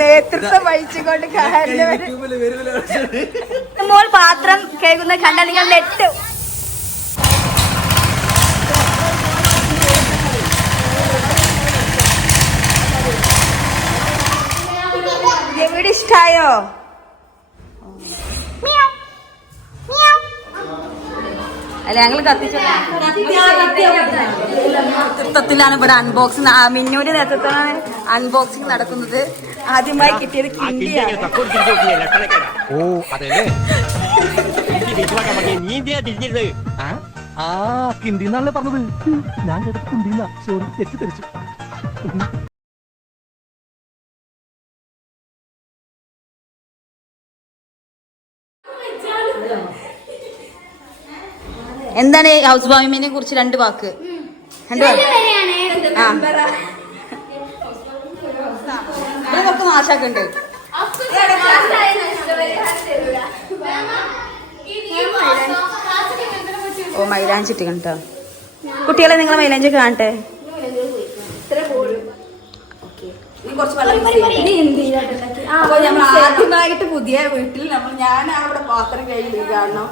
നേതൃത്വം വഹിച്ചുകൊണ്ട് മോൾ പാത്രം കേൾക്കുന്ന കണ്ടാൽ നിങ്ങൾ നെട്ടും. വീട് ഇഷ്ടായോ? അല്ല ഞങ്ങള് നേതൃത്വത്തിലാണ് ഇവിടെ അൺബോക്സിംഗ്, മിന്നൂന്റെ നേതൃത്വത്തിലാണ് അൺബോക്സിംഗ് നടക്കുന്നത്. ആദ്യമായി കിട്ടിയത് കിണ്ടിയാണ്. കിണ്ടി എന്നാണല്ലേ പറഞ്ഞത്? ഞാൻ കേട്ടത് കുണ്ടിന്ന. സോറി, തെറ്റിദ്ധരിച്ചു. എന്താണ് ഹൗസ് വാമിങ്ങിനെ കുറിച്ച് രണ്ട് വാക്ക്? ഇതൊക്കെ നാശാക്കുണ്ട്. ഓ മൈലാഞ്ചി ഇട്ട് കണ്ടോ കുട്ടികളെ? നിങ്ങൾ മൈലാഞ്ചി കാണട്ടെ. ആദ്യമായിട്ട് പുതിയ വീട്ടിൽ ഞാനാണ് ഇവിടെ പാത്രം കഴുകി കാണണം.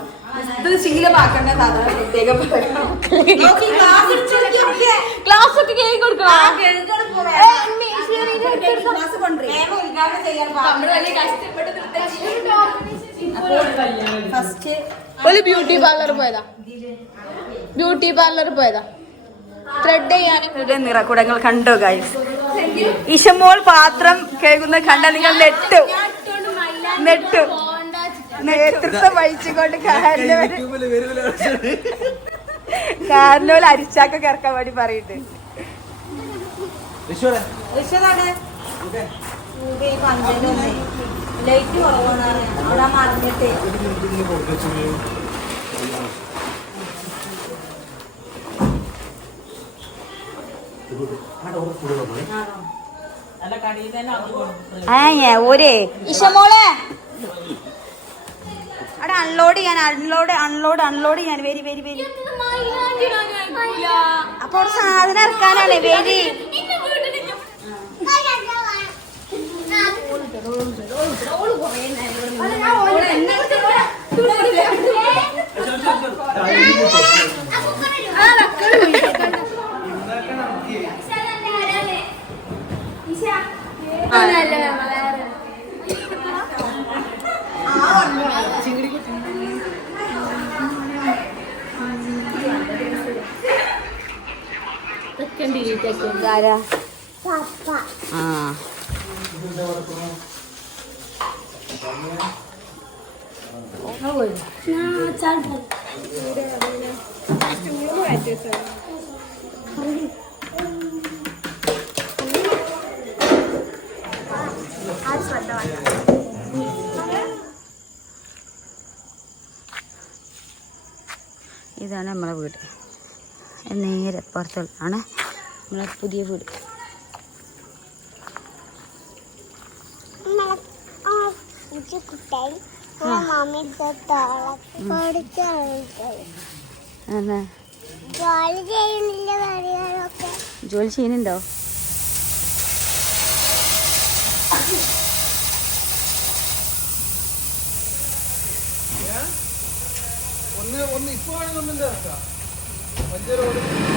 ഇത് ശീലമാക്കേണ്ട സാധാരണ പ്രത്യേകം ക്ലാസ് ഒക്കെ കേൾക്കി കൊടുക്കണം. ഒരു ബ്യൂട്ടി പാർലർ പോയതാ ത്രെഡ് ചെയ്യാനും നിറക്കൂടങ്ങൾ കണ്ടോ ഗൈസ്? ഇഷമോൾ പാത്രം കേൾക്കുന്ന കണ്ടാൽ നിങ്ങൾ നെട്ടും. നേതൃത്വം വഹിച്ചുകൊണ്ട് കാരണോല് അരിച്ചാക്കൊക്കെ ഇറക്കാൻ വേണ്ടി പറയുന്നുണ്ട്. ഒരേ ഇഷമോളെ അവിടെ അൺലോഡ് ചെയ്യാൻ വെരി അപ്പൊ അവിടെ സാധനം ഇറക്കാനാണ് വെരി. ഇതാണ് നമ്മളെ വീട്. നേരെ പുറത്തുള്ളതാണ് നമ്മളെ പുതിയ വീട്. ജോലി ചെയ്യുന്നുണ്ടോ? ഇപ്പൊ